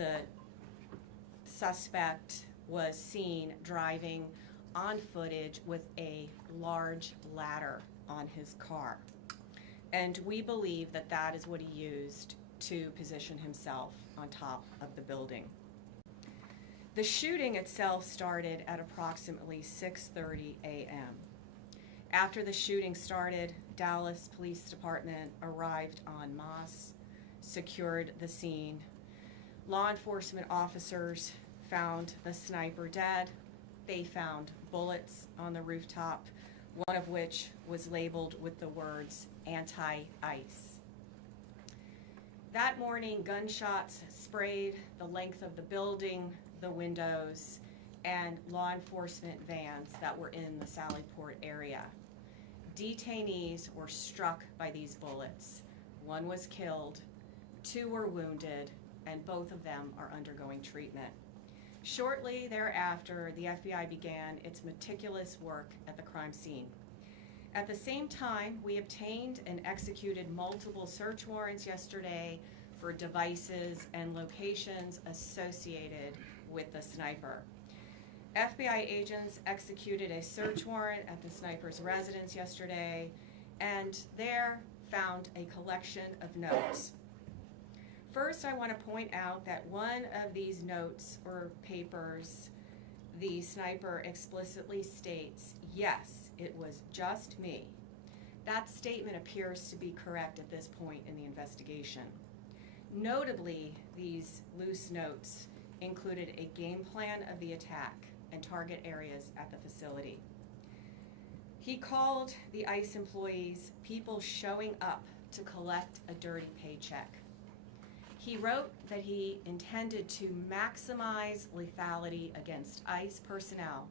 the suspect was seen driving on footage with a large ladder on his car. And we believe that that is what he used to position himself on top of the building. The shooting itself started at approximately 6:30 a.m. After the shooting started, Dallas Police Department arrived en masse, secured the scene. Law enforcement officers found the sniper dead. They found bullets on the rooftop, one of which was labeled with the words anti-ICE. That morning, gunshots sprayed the length of the building, the windows, and law enforcement vans that were in the Sallyport area. Detainees were struck by these bullets. One was killed, 2 were wounded, and both of them are undergoing treatment. Shortly thereafter, the FBI began its meticulous work at the crime scene. At the same time, we obtained and executed multiple search warrants yesterday for devices and locations associated with the sniper. FBI agents executed a search warrant at the sniper's residence yesterday, and there found a collection of notes. First, I want to point out that one of these notes or papers, the sniper explicitly states, "Yes, it was just me." That statement appears to be correct at this point in the investigation. Notably, these loose notes included a game plan of the attack and target areas at the facility. He called the ICE employees people showing up to collect a dirty paycheck. He wrote that he intended to maximize lethality against ICE personnel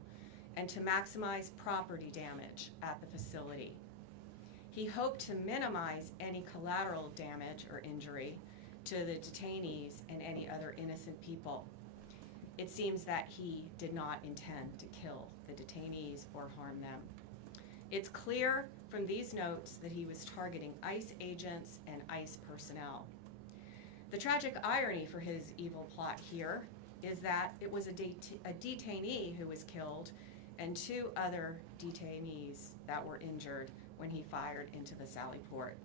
and to maximize property damage at the facility. He hoped to minimize any collateral damage or injury to the detainees and any other innocent people. It seems that he did not intend to kill the detainees or harm them. It's clear from these notes that he was targeting ICE agents and ICE personnel. The tragic irony for his evil plot here is that it was a detainee who was killed and 2 other detainees that were injured when he fired into the Sallyport.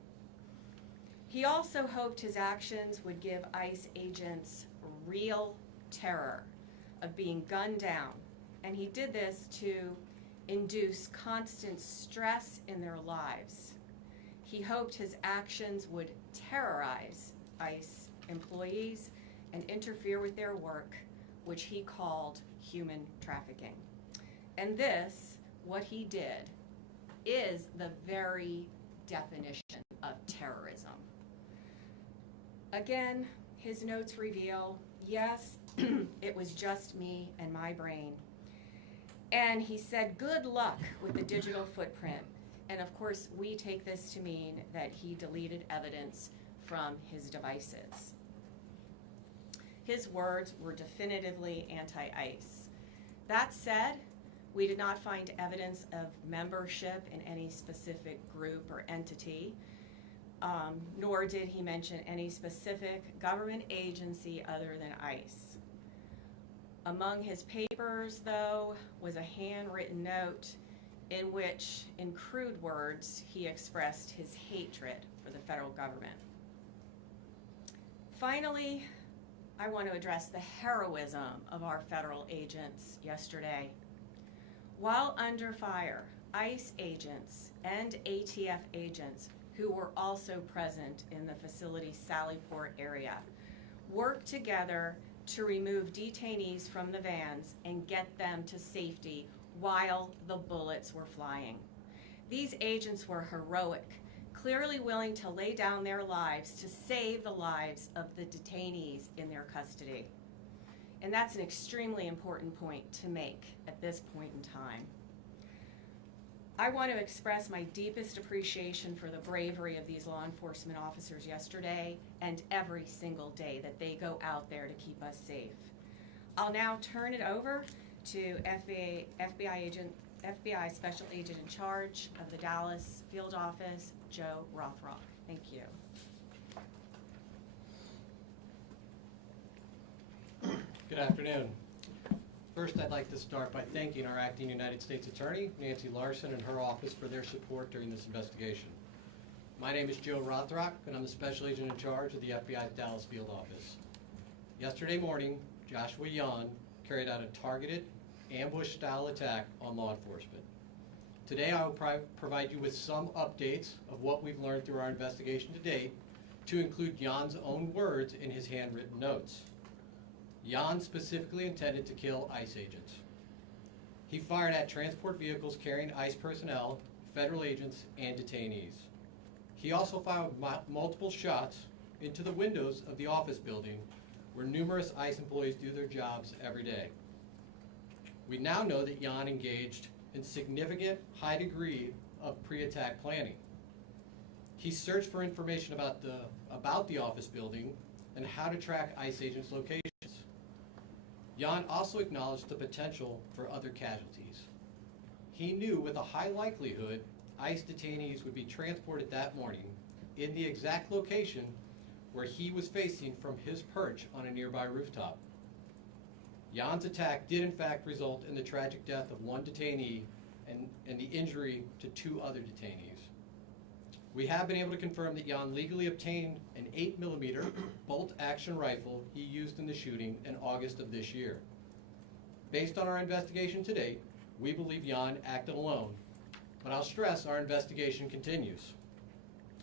He also hoped his actions would give ICE agents real terror of being gunned down, and he did this to induce constant stress in their lives. He hoped his actions would terrorize ICE employees and interfere with their work, which he called human trafficking. And this, what he did, is the very definition of terrorism. Again, his notes reveal, yes, it was just me and my brain. And he said, good luck with the digital footprint. And of course, we take this to mean that he deleted evidence from his devices. His words were definitively anti-ICE. That said, we did not find evidence of membership in any specific group or entity, nor did he mention any specific government agency other than ICE. Among his papers, though, was a handwritten note in which, in crude words, he expressed his hatred for the federal government. Finally, I want to address the heroism of our federal agents yesterday. While under fire, ICE agents and ATF agents, who were also present in the facility's Sallyport area, worked together to remove detainees from the vans and get them to safety while the bullets were flying. These agents were heroic, clearly willing to lay down their lives to save the lives of the detainees in their custody. And that's an extremely important point to make at this point in time. I want to express my deepest appreciation for the bravery of these law enforcement officers yesterday and every single day that they go out there to keep us safe. I'll now turn it over to FBI Special Agent in charge of the Dallas Field Office, Joe Rothrock. Thank you. Good afternoon. First, I'd like to start by thanking our acting United States Attorney, Nancy Larson, and her office for their support during this investigation. My name is Joe Rothrock, and I'm the Special Agent in charge of the FBI's Dallas Field Office. Yesterday morning, Joshua Yan carried out a targeted, ambush-style attack on law enforcement. Today, I will provide you with some updates of what we've learned through our investigation to date, to include Yan's own words in his handwritten notes. Yan specifically intended to kill ICE agents. He fired at transport vehicles carrying ICE personnel, federal agents, and detainees. He also fired multiple shots into the windows of the office building where numerous ICE employees do their jobs every day. We now know that Yan engaged in significant high degree of pre-attack planning. He searched for information about the office building and how to track ICE agents' locations. Yan also acknowledged the potential for other casualties. He knew with a high likelihood ICE detainees would be transported that morning in the exact location where he was facing from his perch on a nearby rooftop. Yan's attack did in fact result in the tragic death of one detainee and the injury to two other detainees. We have been able to confirm that Yan legally obtained an 8mm bolt-action rifle he used in the shooting in August of this year. Based on our investigation to date, we believe Yan acted alone, but I'll stress our investigation continues.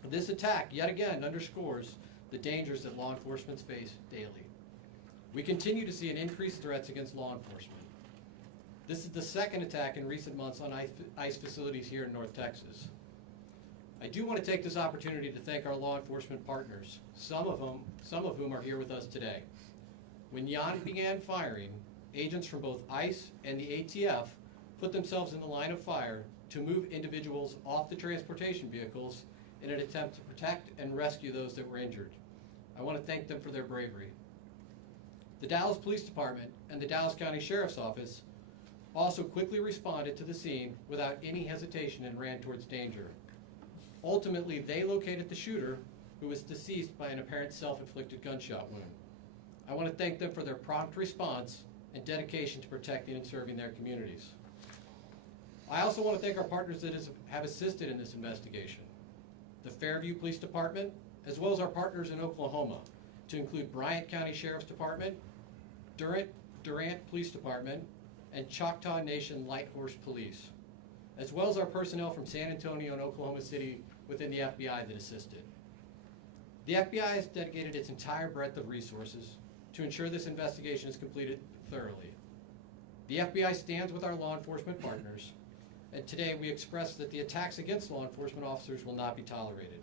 This attack yet again underscores the dangers that law enforcement face daily. We continue to see an increased threats against law enforcement. This is the second attack in recent months on ICE facilities here in North Texas. I do want to take this opportunity to thank our law enforcement partners, some of whom are here with us today. When Yan began firing, agents from both ICE and the ATF put themselves in the line of fire to move individuals off the transportation vehicles in an attempt to protect and rescue those that were injured. I want to thank them for their bravery. The Dallas Police Department and the Dallas County Sheriff's Office also quickly responded to the scene without any hesitation and ran towards danger. Ultimately, they located the shooter, who was deceased by an apparent self-inflicted gunshot wound. I want to thank them for their prompt response and dedication to protecting and serving their communities. I also want to thank our partners that have assisted in this investigation. The Fairview Police Department, as well as our partners in Oklahoma, to include Bryant County Sheriff's Department, Durant Police Department, and Choctaw Nation Light Horse Police, as well as our personnel from San Antonio and Oklahoma City within the FBI that assisted. The FBI has dedicated its entire breadth of resources to ensure this investigation is completed thoroughly. The FBI stands with our law enforcement partners, and today we express that the attacks against law enforcement officers will not be tolerated.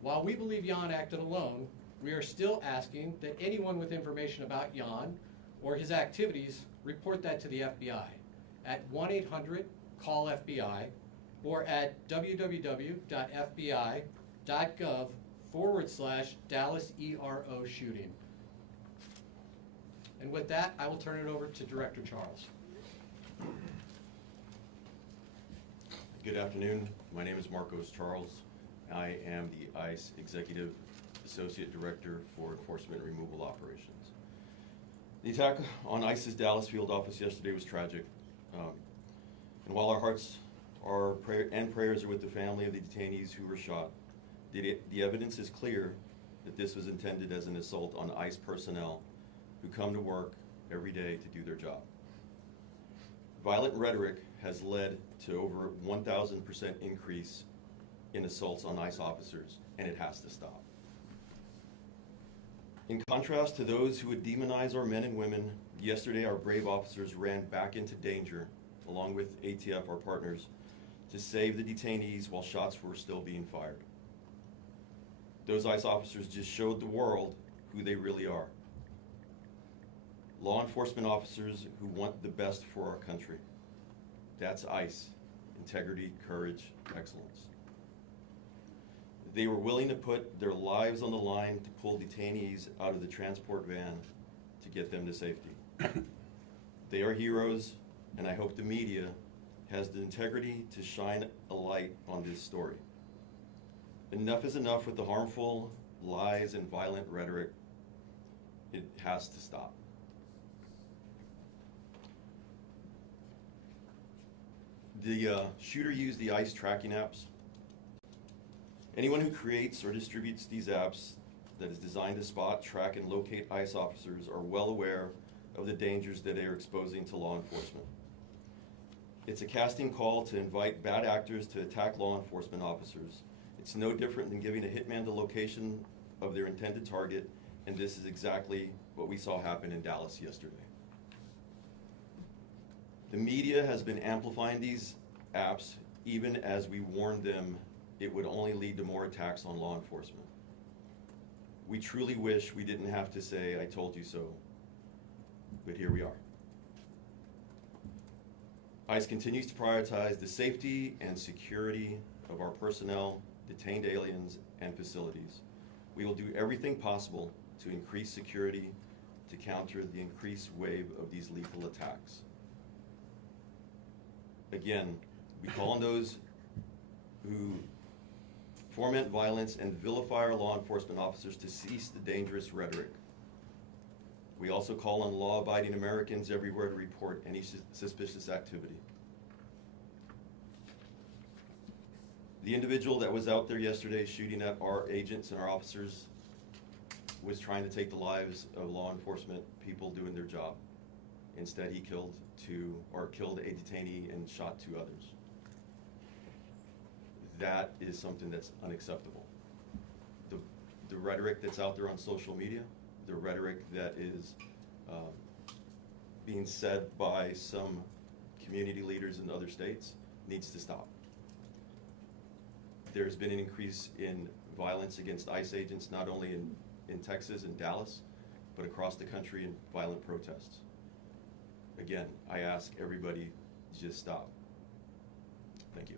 While we believe Yan acted alone, we are still asking that anyone with information about Yan or his activities report that to the FBI at 1-800-CALL-FBI or at www.fbi.gov/Dallas ERO shooting. And with that, I will turn it over to Director Charles. Good afternoon. My name is Marcos Charles. I am the ICE Executive Associate Director for Enforcement and Removal Operations. The attack on ICE's Dallas field office yesterday was tragic. And while our hearts and prayers are with the family of the detainees who were shot, the evidence is clear that this was intended as an assault on ICE personnel who come to work every day to do their job. Violent rhetoric has led to over 1,000% increase in assaults on ICE officers, and it has to stop. In contrast to those who would demonize our men and women, yesterday our brave officers ran back into danger, along with ATF, our partners, to save the detainees while shots were still being fired. Those ICE officers just showed the world who they really are. Law enforcement officers who want the best for our country. That's ICE. Integrity, courage, excellence. They were willing to put their lives on the line to pull detainees out of the transport van to get them to safety. They are heroes, and I hope the media has the integrity to shine a light on this story. Enough is enough with the harmful lies and violent rhetoric. It has to stop. The shooter used the ICE tracking apps. Anyone who creates or distributes these apps that is designed to spot, track, and locate ICE officers are well aware of the dangers that they are exposing to law enforcement. It's a casting call to invite bad actors to attack law enforcement officers. It's no different than giving a hitman the location of their intended target, and this is exactly what we saw happen in Dallas yesterday. The media has been amplifying these apps even as we warned them it would only lead to more attacks on law enforcement. We truly wish we didn't have to say, "I told you so," but here we are. ICE continues to prioritize the safety and security of our personnel, detained aliens, and facilities. We will do everything possible to increase security to counter the increased wave of these lethal attacks. Again, we call on those who foment violence and vilify our law enforcement officers to cease the dangerous rhetoric. We also call on law-abiding Americans everywhere to report any suspicious activity. The individual that was out there yesterday shooting at our agents and our officers was trying to take the lives of law enforcement people doing their job. Instead, he killed a detainee and shot 2 others. That is something that's unacceptable. The rhetoric that's out there on social media, the rhetoric that is being said by some community leaders in other states needs to stop. There's been an increase in violence against ICE agents, not only in Texas and Dallas, but across the country in violent protests. Again, I ask everybody, just stop. Thank you.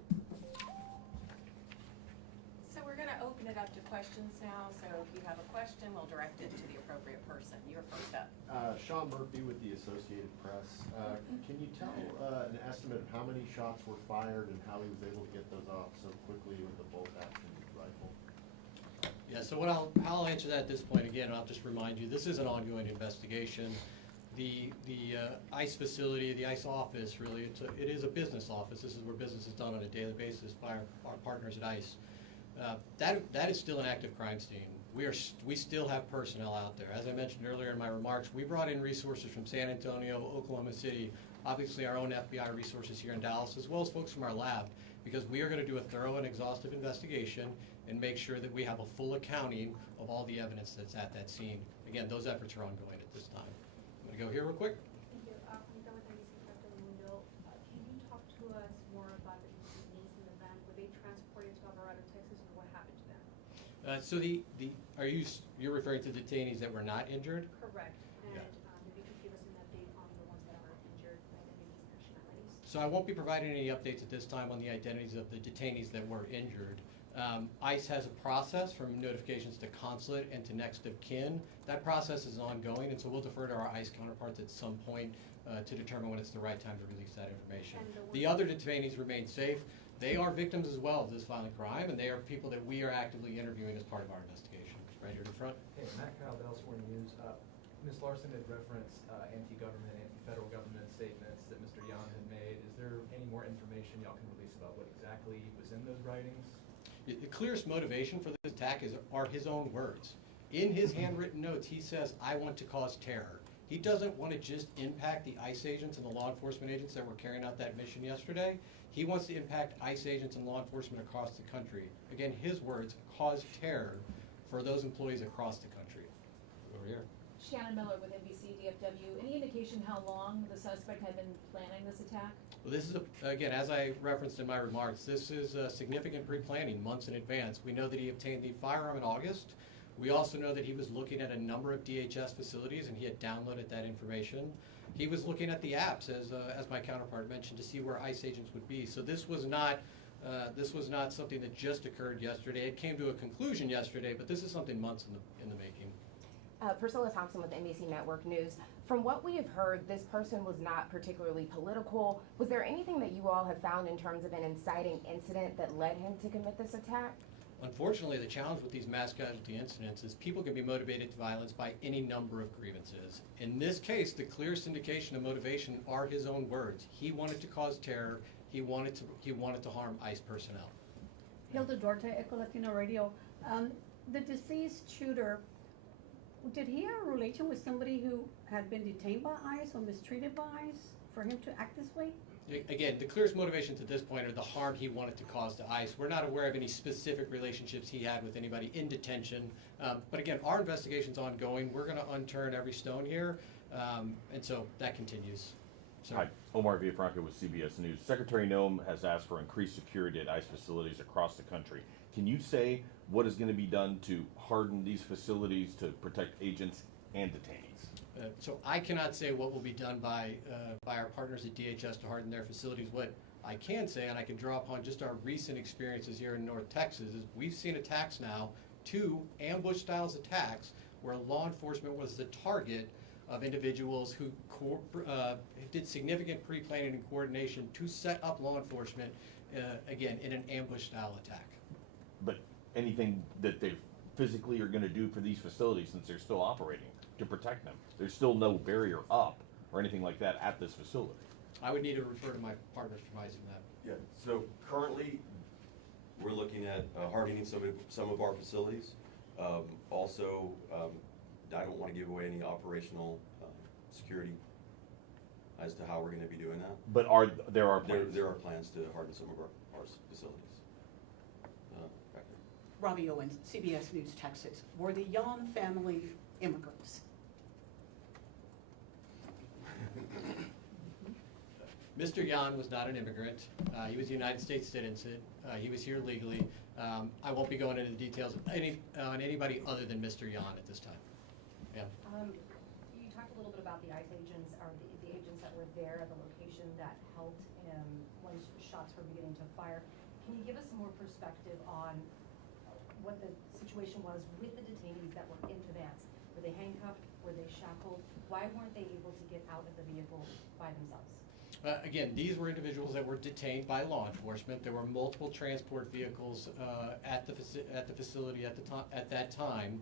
So we're going to open it up to questions now. So if you have a question, we'll direct it to the appropriate person. You're first up. Sean Murphy with the Associated Press. Can you tell an estimate of how many shots were fired and how he was able to get those off so quickly with the bolt-action rifle? Yeah, so I'll answer that at this point. Again, I'll just remind you, this is an ongoing investigation. The ICE facility, the ICE office, really, it is a business office. This is where business is done on a daily basis by our partners at ICE. That is still an active crime scene. We still have personnel out there. As I mentioned earlier in my remarks, we brought in resources from San Antonio, Oklahoma City, obviously our own FBI resources here in Dallas, as well as folks from our lab, because we are going to do a thorough and exhaustive investigation and make sure that we have a full accounting of all the evidence that's at that scene. Again, those efforts are ongoing at this time. I'm going to go here real quick. Thank you. From with NBC Dr. Mundo. Can you talk to us more about the detainees in the van? Were they transported to Alvarado, Texas, or what happened to them? So you're referring to detainees that were not injured? Correct. And Yeah. if you could give us an update on the ones that are injured, identities, nationalities. So I won't be providing any updates at this time on the identities of the detainees that were injured. ICE has a process from notifications to consulate and to next of kin. That process is ongoing, and so we'll defer to our ICE counterparts at some point to determine when it's the right time to release that information. The other detainees remain safe. They are victims as well of this violent crime, and they are people that we are actively interviewing as part of our investigation. Right here in front. Hey, Matt Kyle, Dallas I.C.E. News. Ms. Larson had referenced anti-government, anti-federal government statements that Mr. Yan had made. Is there any more information y'all can release about what exactly was in those writings? The clearest motivation for this attack are his own words. In his handwritten notes, he says, "I want to cause terror." He doesn't want to just impact the ICE agents and the law enforcement agents that were carrying out that mission yesterday. He wants to impact ICE agents and law enforcement across the country. Again, his words, cause terror for those employees across the country. Over here. Shannon Miller with NBC DFW. Any indication how long the suspect had been planning this attack? Well, this is, again, as I referenced in my remarks, this is significant pre-planning months in advance. We know that he obtained the firearm in August. We also know that he was looking at a number of DHS facilities and he had downloaded that information. He was looking at the apps, as my counterpart mentioned, to see where ICE agents would be. So this was not something that just occurred yesterday. It came to a conclusion yesterday, but this is something months in the making. Priscilla Thompson with NBC Network News. From what we have heard, this person was not particularly political. Was there anything that you all have found in terms of an inciting incident that led him to commit this attack? Unfortunately, the challenge with these mass casualty incidents is people can be motivated to violence by any number of grievances. In this case, the clearest indication of motivation are his own words. He wanted to cause terror. He wanted to harm ICE personnel. Hilda Duarte, Echo Latino Radio. The deceased shooter, did he have a relation with somebody who had been detained by ICE or mistreated by ICE for him to act this way? Again, the clearest motivations at this point are the harm he wanted to cause to ICE. We're not aware of any specific relationships he had with anybody in detention. But again, our investigation's ongoing. We're going to unturn every stone here, and so that continues. So, Hi, Omar Villafranca with CBS News. Secretary Noem has asked for increased security at ICE facilities across the country. Can you say what is going to be done to harden these facilities to protect agents and detainees? So I cannot say what will be done by our partners at DHS to harden their facilities. What I can say, and I can draw upon just our recent experiences here in North Texas, is we've seen attacks now, 2 ambush-style attacks, where law enforcement was the target of individuals who did significant pre-planning and coordination to set up law enforcement, again, in an ambush-style attack. But anything that they physically are going to do for these facilities, since they're still operating, to protect them? There's still no barrier up or anything like that at this facility. I would need to refer to my partners from ICE on that. Yeah, so currently, we're looking at hardening some of our facilities. Also, I don't want to give away any operational security as to how we're going to be doing that. But there are plans? There are plans to harden some of our facilities. Back there. Robbie Owens, CBS News, Texas. Were the Yon family immigrants? Mr. Yan was not an immigrant. He was a United States citizen. He was here legally. I won't be going into the details on anybody other than Mr. Yan at this time. Yeah. You talked a little bit about the ICE agents, or the agents that were there at the location that helped when shots were beginning to fire. Can you give us some more perspective on what the situation was with the detainees that were in the vans? Were they handcuffed? Were they shackled? Why weren't they able to get out of the vehicle by themselves? Again, these were individuals that were detained by law enforcement. There were multiple transport vehicles at the facility at that time.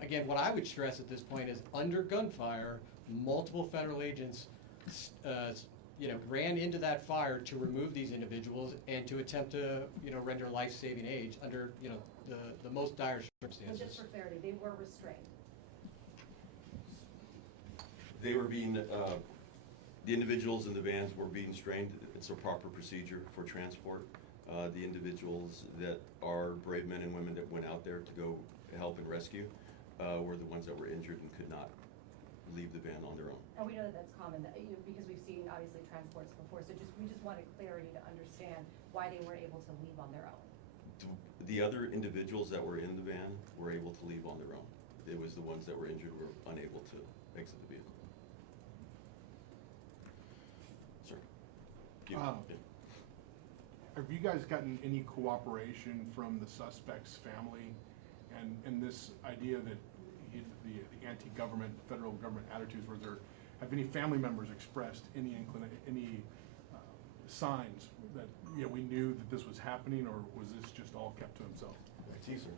Again, what I would stress at this point is under gunfire, multiple federal agents ran into that fire to remove these individuals and to attempt to render life-saving aid under the most dire circumstances. So just for clarity, they were restrained. They were being, the individuals in the vans were being restrained. It's a proper procedure for transport. The individuals that are brave men and women that went out there to go help and rescue were the ones that were injured and could not leave the van on their own. And we know that that's common, because we've seen obviously transports before, so we just wanted clarity to understand why they weren't able to leave on their own. The other individuals that were in the van were able to leave on their own. It was the ones that were injured were unable to exit the vehicle. Sir? Yeah. Have you guys gotten any cooperation from the suspect's family and this idea that the anti-government, federal government attitudes, have any family members expressed any signs that we knew that this was happening, or was this just all kept to himself? Sir.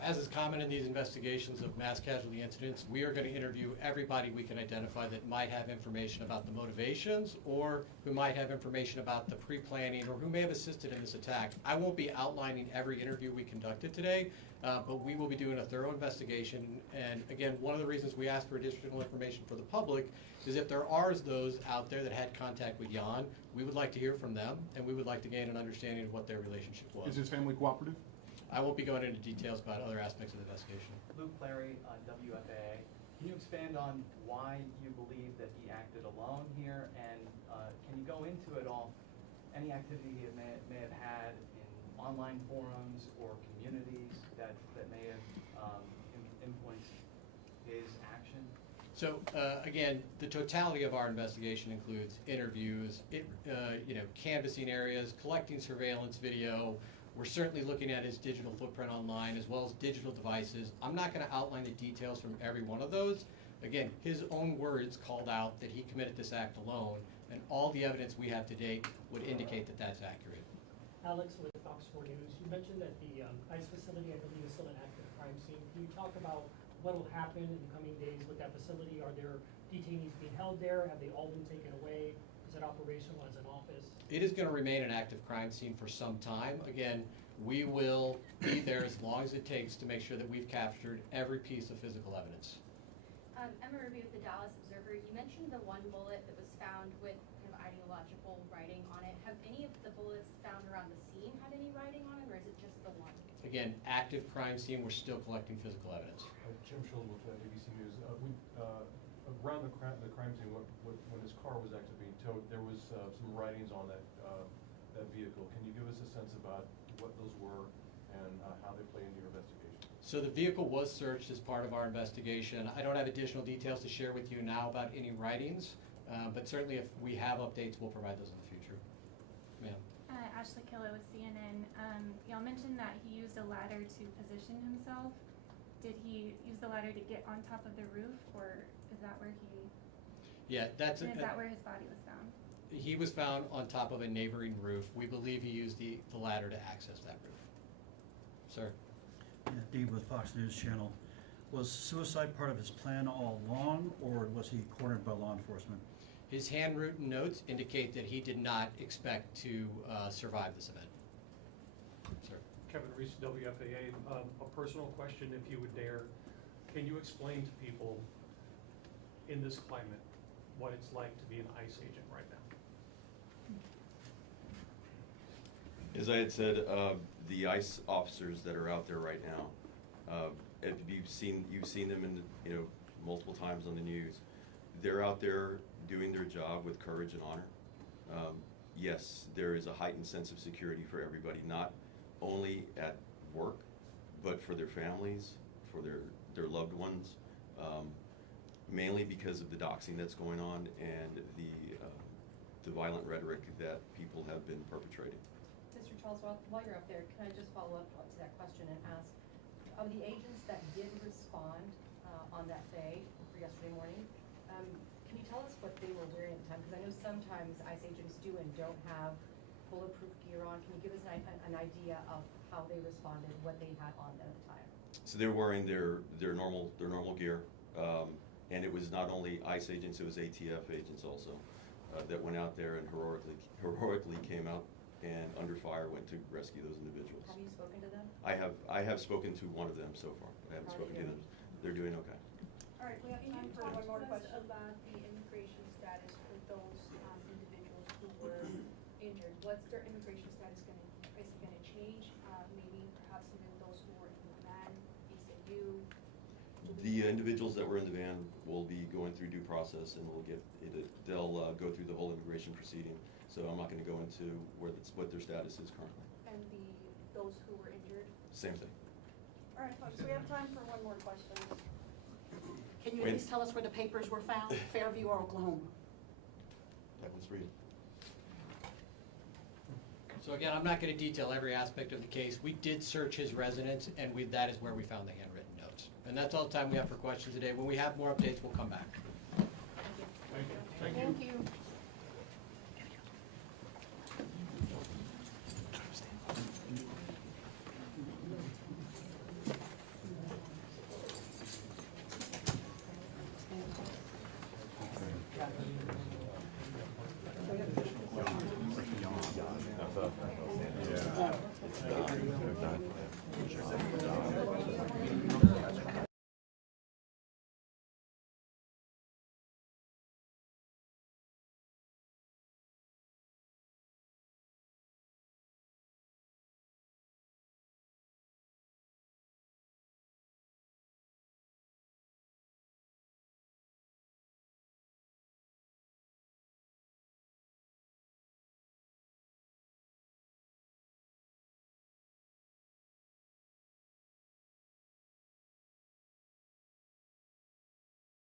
As is common in these investigations of mass casualty incidents, we are going to interview everybody we can identify that might have information about the motivations, or who might have information about the pre-planning, or who may have assisted in this attack. I won't be outlining every interview we conducted today, but we will be doing a thorough investigation. And again, one of the reasons we ask for additional information for the public is if there are those out there that had contact with Jan, we would like to hear from them, and we would like to gain an understanding of what their relationship was. Is his family cooperative? I won't be going into details about other aspects of the investigation. Luke Clary on WFAA. Can you expand on why you believe that he acted alone here, and can you go into it all, any activity he may have had in online forums or communities that may have influenced his action? So again, the totality of our investigation includes interviews, canvassing areas, collecting surveillance video. We're certainly looking at his digital footprint online as well as digital devices. I'm not going to outline the details from every one of those. Again, his own words called out that he committed this act alone, and all the evidence we have to date would indicate that that's accurate. Alex with Fox 4 News. You mentioned that the ICE facility, I believe, is still an active crime scene. Can you talk about what will happen in the coming days with that facility? Are there detainees being held there? Have they all been taken away? Is Is it operational as an office? It is going to remain an active crime scene for some time. Again, we will be there as long as it takes to make sure that we've captured every piece of physical evidence. Emma Ruby with the Dallas Observer. You mentioned the one bullet that was found with kind of ideological writing on it. Have any of the bullets found around the scene had any writing on them, or is it just the one? Again, active crime scene, we're still collecting physical evidence. Jim Schultz with ABC News. Around the crime scene, when his car was actually being towed, there was some writings on that vehicle. Can you give us a sense about what those were and how they play into your investigation? So the vehicle was searched as part of our investigation. I don't have additional details to share with you now about any writings, but certainly if we have updates, we'll provide those in the future. Ma'am. Ashley Killer with CNN. Y'all mentioned that he used a ladder to position himself. Did he use the ladder to get on top of the roof, or is that where he? Yeah, Is that where his body was found? He was found on top of a neighboring roof. We believe he used the ladder to access that roof. Sir? Yeah, Dean with Fox News Channel. Was suicide part of his plan all along, or was he cornered by law enforcement? His handwritten notes indicate that he did not expect to survive this event. Sir? Kevin Reese, WFAA. A personal question, if you would dare. Can you explain to people in this climate what it's like to be an ICE agent right now? As I had said, the ICE officers that are out there right now, if you've seen them in multiple times on the news. They're out there doing their job with courage and honor. Yes, there is a heightened sense of security for everybody, not only at work, but for their families, for their loved ones, mainly because of the doxing that's going on and the violent rhetoric that people have been perpetrating. Mr. Charles, while you're up there, can I just follow up to that question and ask, of the agents that did respond on that day for yesterday morning, can you tell us what they were wearing at the time? Because I know sometimes ICE agents do and don't have bulletproof gear on. Can you give us an idea of how they responded, what they had on them at the time? So they're wearing their normal gear, and it was not only ICE agents, it was ATF agents also that went out there and heroically came out and under fire went to rescue those individuals. Have you spoken to them? I have spoken to one of them so far. I haven't spoken to them. They're doing okay. All right, we have time for one more question. About the immigration status for those individuals who were injured. What's their immigration status going to, is it going to change? Maybe perhaps even those who were in the van, VCU? The individuals that were in the van will be going through due process, and they'll go through the whole immigration proceeding. So I'm not going to go into what their status is currently. And those who were injured? Same thing. All right, folks, we have time for one more question. Can you at least tell us where the papers were found, Fairview or Oklahoma? That one's for you. So again, I'm not going to detail every aspect of the case. We did search his residence, and that is where we found the handwritten notes. And that's all the time we have for questions today. When we have more updates, we'll come back. Thank you. Thank you.